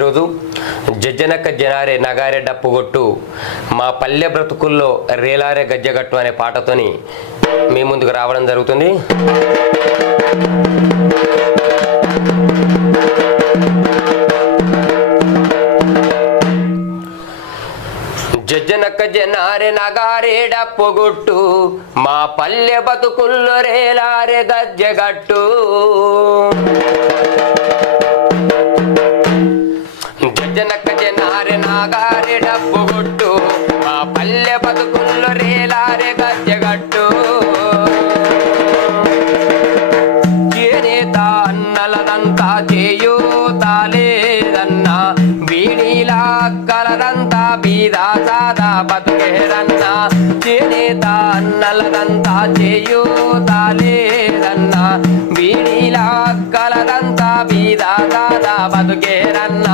ఈరోజు జజ్జనక్క జనారే నగారే డప్పుగొట్టు మా పల్లె బ్రతుకుల్లో రేలారే గజ్జగట్టు అనే పాటతోని మీ ముందుకు రావడం జరుగుతుంది. జజ్జనక్క జనారే నగారే డప్పుగొట్టు మా పల్లె బతుకుల్లో రేలారే గజ్జగట్టు. జజ్జనక్క జనారే నగారే డప్పుగొట్టు మా పల్లె బతుకుల్లో రేలారే గజ్జగట్టు. చేనేత అన్నలదంతా చేయూతా లేదన్నా, వీణీలా కలదంతా బీదా సాదా బతుకేరన్నా. చేనేత అన్నలదంతా చేయూతా లేదన్నా, వీణీలా కలదంతా బీదా సాదా బతుకేరన్నా.